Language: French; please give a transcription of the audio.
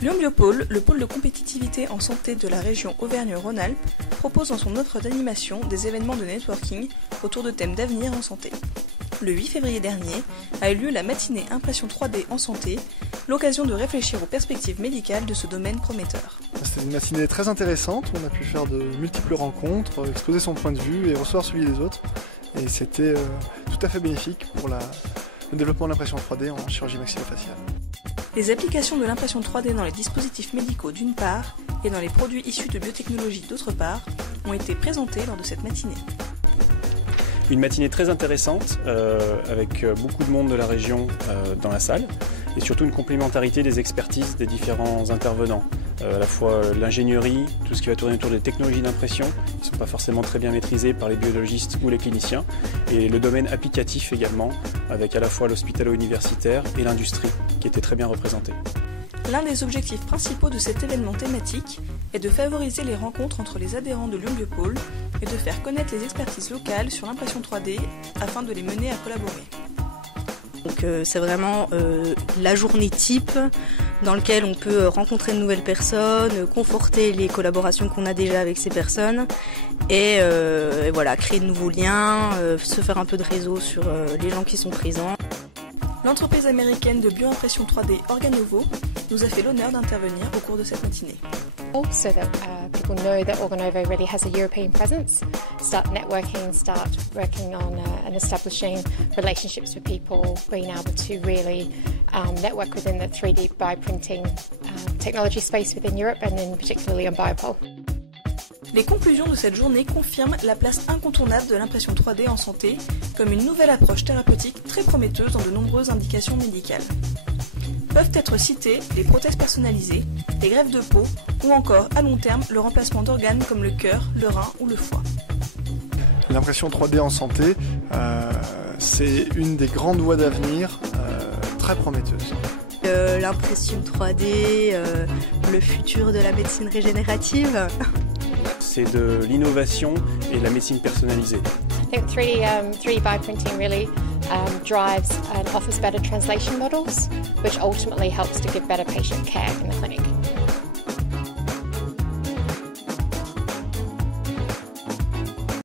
Lyon Biopôle, le pôle de compétitivité en santé de la région Auvergne-Rhône-Alpes, propose dans son offre d'animation des événements de networking autour de thèmes d'avenir en santé. Le 8 février dernier a eu lieu la matinée Impression 3D en santé, l'occasion de réfléchir aux perspectives médicales de ce domaine prometteur. C'était une matinée très intéressante, on a pu faire de multiples rencontres, exposer son point de vue et recevoir celui des autres. Et c'était tout à fait bénéfique pour le développement de l'impression 3D en chirurgie maxillofaciale. Les applications de l'impression 3D dans les dispositifs médicaux d'une part et dans les produits issus de biotechnologie d'autre part ont été présentées lors de cette matinée. Une matinée très intéressante avec beaucoup de monde de la région dans la salle et surtout une complémentarité des expertises des différents intervenants. À la fois l'ingénierie, tout ce qui va tourner autour des technologies d'impression, qui ne sont pas forcément très bien maîtrisées par les biologistes ou les cliniciens, et le domaine applicatif également, avec à la fois l'hospitalo-universitaire et l'industrie, qui était très bien représenté. L'un des objectifs principaux de cet événement thématique est de favoriser les rencontres entre les adhérents de Lyon Biopôle et de faire connaître les expertises locales sur l'impression 3D afin de les mener à collaborer. Donc c'est vraiment la journée type dans laquelle on peut rencontrer de nouvelles personnes, conforter les collaborations qu'on a déjà avec ces personnes et voilà, créer de nouveaux liens, se faire un peu de réseau sur les gens qui sont présents. L'entreprise américaine de bioimpression 3D Organovo nous a fait l'honneur d'intervenir au cours de cette matinée. So that people know that Organovo really has a European presence, start networking, start working on and establishing relationships with people, being able to really network within the 3D bioprinting technology space within Europe and in particularly on Biopole. Les conclusions de cette journée confirment la place incontournable de l'impression 3D en santé comme une nouvelle approche thérapeutique très prometteuse dans de nombreuses indications médicales. Peuvent être citées les prothèses personnalisées, les greffes de peau ou encore à long terme le remplacement d'organes comme le cœur, le rein ou le foie. L'impression 3D en santé, c'est une des grandes voies d'avenir très prometteuse. L'impression 3D, le futur de la médecine régénérative. C'est de l'innovation et de la médecine personnalisée. I think 3D bioprinting really drives and offers better translation models, which ultimately helps to give better patient care in the clinic.